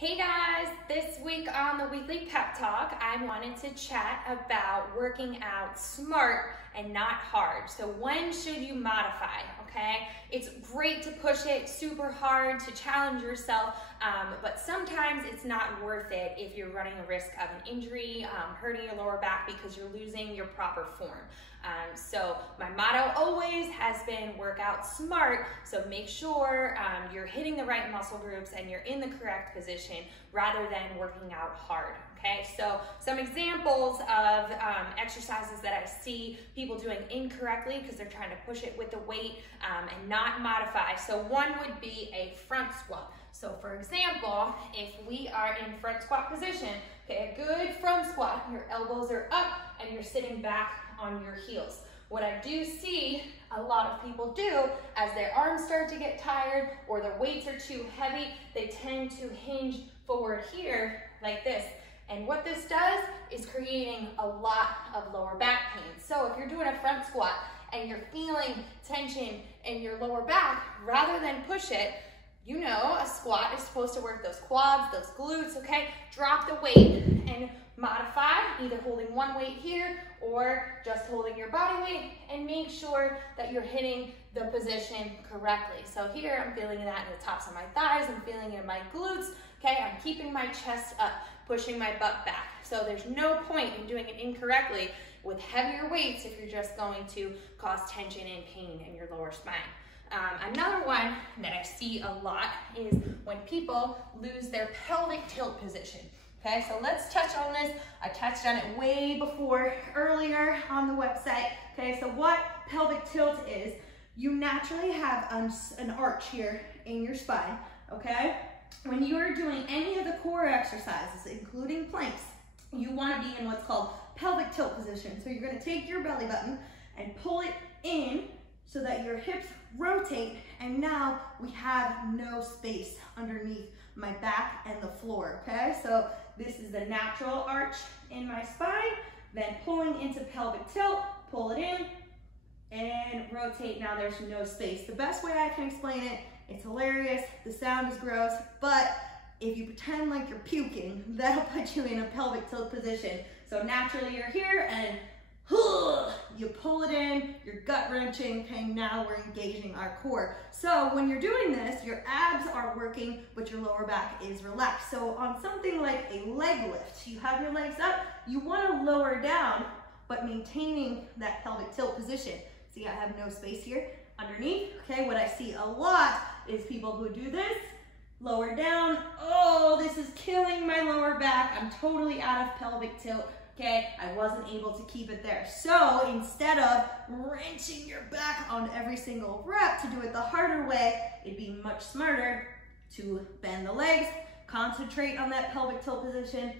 Hey guys, this week on the Weekly Pep Talk, I wanted to chat about working out smart and not hard. So when should you modify, okay? It's great to push it super hard, to challenge yourself, but sometimes it's not worth it if you're running a risk of an injury, hurting your lower back because you're losing your proper form. So my motto always has been work out smart, so make sure you're hitting the right muscle groups and you're in the correct position rather than working out hard, okay? So some examples of exercises that I see people doing incorrectly because they're trying to push it with the weight and not modify. So one would be a front squat. So for example, if we are in front squat position, okay, a good front squat, your elbows are up and you're sitting back on your heels. What I do see a lot of people do as their arms start to get tired or their weights are too heavy, they tend to hinge forward here like this. And what this does is creating a lot of lower back pain. So if you're doing a front squat and you're feeling tension in your lower back, rather than push it, you know, a squat is supposed to work those quads, those glutes, okay? Drop the weight and modify, either holding one weight here or just holding your body weight, and make sure that you're hitting the position correctly. So here I'm feeling that in the tops of my thighs, I'm feeling it in my glutes, okay? I'm keeping my chest up, pushing my butt back. So there's no point in doing it incorrectly with heavier weights if you're just going to cause tension and pain in your lower spine. Another one that I see a lot is when people lose their pelvic tilt position. Okay, so let's touch on this. I touched on it way before earlier on the website. Okay, so what pelvic tilt is, you naturally have an arch here in your spine, okay? When you are doing any of the core exercises, including planks, you want to be in what's called pelvic tilt position. So you're going to take your belly button and pull it in so that your hips rotate, and now we have no space underneath my back and the floor, okay? So this is the natural arch in my spine, then pulling into pelvic tilt, pull it in, and rotate. Now there's no space. The best way I can explain it, it's hilarious, the sound is gross, but if you pretend like you're puking, that'll put you in a pelvic tilt position. So naturally you're here and you pull it in, you're gut wrenching, okay, now we're engaging our core. So when you're doing this, your abs are working, but your lower back is relaxed. So on something like a leg lift, you have your legs up, you wanna lower down, but maintaining that pelvic tilt position. See, I have no space here underneath, okay? What I see a lot is people who do this, lower down, oh, this is killing my lower back, I'm totally out of pelvic tilt. Okay, I wasn't able to keep it there. So instead of wrenching your back on every single rep to do it the harder way, it'd be much smarter to bend the legs, concentrate on that pelvic tilt position,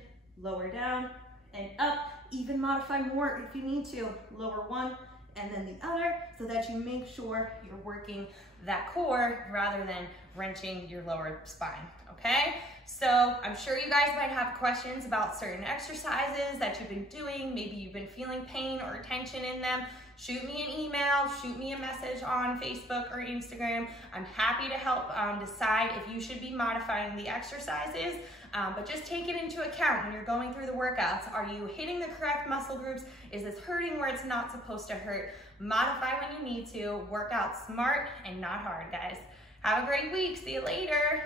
lower down and up, even modify more if you need to. Lower one and then the other so that you make sure you're working that core rather than wrenching your lower spine, okay? So I'm sure you guys might have questions about certain exercises that you've been doing. Maybe you've been feeling pain or tension in them. Shoot me an email, shoot me a message on Facebook or Instagram. I'm happy to help decide if you should be modifying the exercises, but just take it into account when you're going through the workouts. Are you hitting the correct muscle groups? Is this hurting where it's not supposed to hurt? Modify when you need to. Work out smart and not hard, guys. Have a great week. See you later.